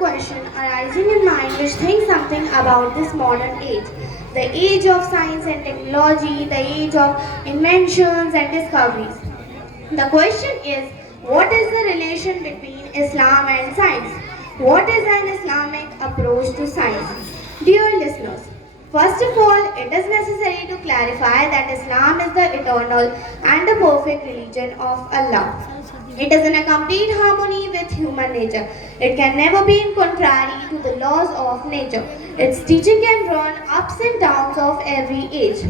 question arising in mind which thinks something about this modern age. The age of science and technology, the age of inventions and discoveries. The question is, what is the relation between Islam and science? What is an Islamic approach to science? Dear listeners, first of all, it is necessary to clarify that Islam is the eternal and the perfect religion of Allah. It is in a complete harmony with human nature. It can never be in contrary to the laws of nature. Its teaching can run ups and downs of every age.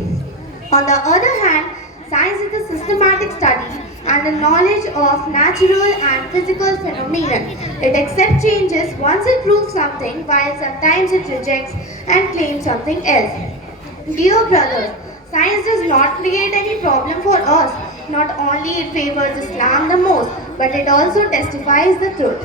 On the other hand, science is the systematic study and the knowledge of natural and physical phenomena. It accepts changes once it proves something, while sometimes it rejects and claims something else. Dear brothers, science does not create any problem for us. Not only it favors Islam the most, but it also testifies the truth.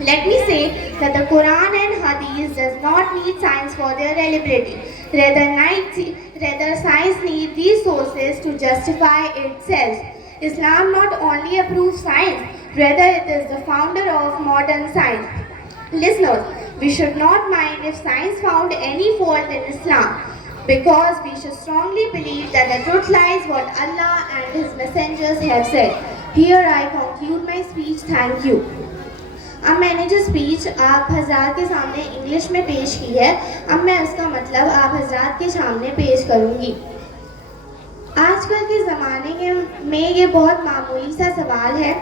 Let me say that the Quran and Hadith does not need science for their reliability. Rather, science needs these sources to justify itself. Islam not only approves science, rather it is the founder of modern science. Listeners, we should not mind if science found any fault in Islam, because we should strongly believe that the truth lies what Allah and His messengers have said. Here I conclude my speech. Thank you. अब मैंने जो speech आप हजरात के सामने English में पेश की है, अब मैं उसका मतलब आप हजरात के सामने पेश करूँगी। आजकल के ज़माने में ये बहुत मामूली सा सवाल है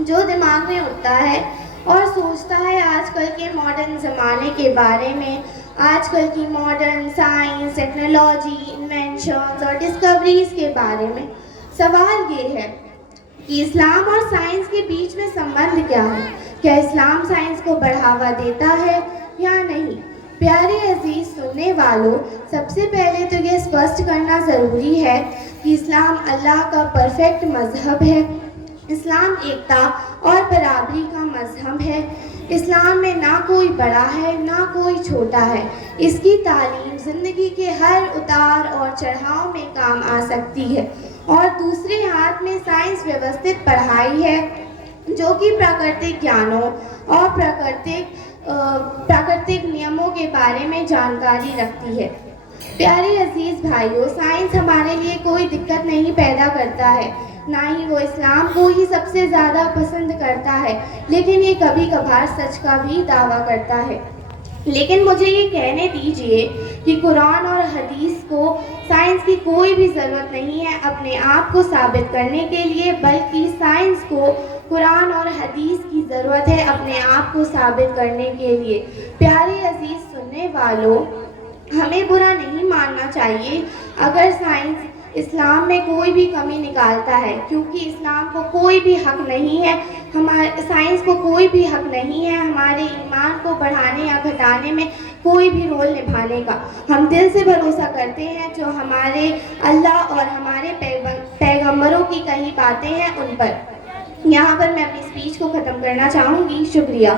जो दिमाग में उठता है और सोचता है आजकल के मॉडर्न ज़माने के बारे में, आजकल की मॉडर्न साइंस, टेक्नोलॉजी, इन्वेंशंस और डिस्कवरीज़ के बारे में। सवाल ये है कि इस्लाम और साइंस के बीच में संबंध क्या है? क्या इस्लाम साइंस को बढ़ावा देता है या नहीं? प्यारे अजीज सुनने वालों, सबसे पहले तो ये स्पष्ट करना ज़रूरी है कि इस्लाम अल्लाह का परफेक्ट मज़हब है। इस्लाम एकता और बराबरी का मज़हब है। इस्लाम में ना कोई बड़ा है ना कोई छोटा है। इसकी तालीम ज़िंदगी के हर उतार और चढ़ाव में काम आ सकती है। और दूसरे हाथ में साइंस व्यवस्थित पढ़ाई है जो कि प्राकृतिक ज्ञानों और प्राकृतिक नियमों के बारे में जानकारी रखती है। प्यारे अजीज़ भाइयों, साइंस हमारे लिए कोई दिक्कत नहीं पैदा करता है, ना ही वो इस्लाम को ही सबसे ज़्यादा पसंद करता है, लेकिन ये कभी कभार सच का भी दावा करता है। लेकिन मुझे ये कहने दीजिए कि कुरान और हदीस को साइंस की कोई भी ज़रूरत नहीं है अपने आप को साबित करने के लिए, बल्कि साइंस को कुरान और हदीस की ज़रूरत है अपने आप को साबित करने के लिए। प्यारे अजीज़ सुनने वालों, हमें बुरा नहीं मानना चाहिए अगर साइंस इस्लाम में कोई भी कमी निकालता है, क्योंकि इस्लाम को कोई भी हक नहीं है, साइंस को कोई भी हक नहीं है हमारे ईमान को बढ़ाने या घटाने में कोई भी रोल निभाने का। हम दिल से भरोसा करते हैं जो हमारे अल्लाह और हमारे पैगंबरों की कही बातें हैं उन पर। यहाँ पर मैं अपनी स्पीच को ख़त्म करना चाहूँगी। शुक्रिया।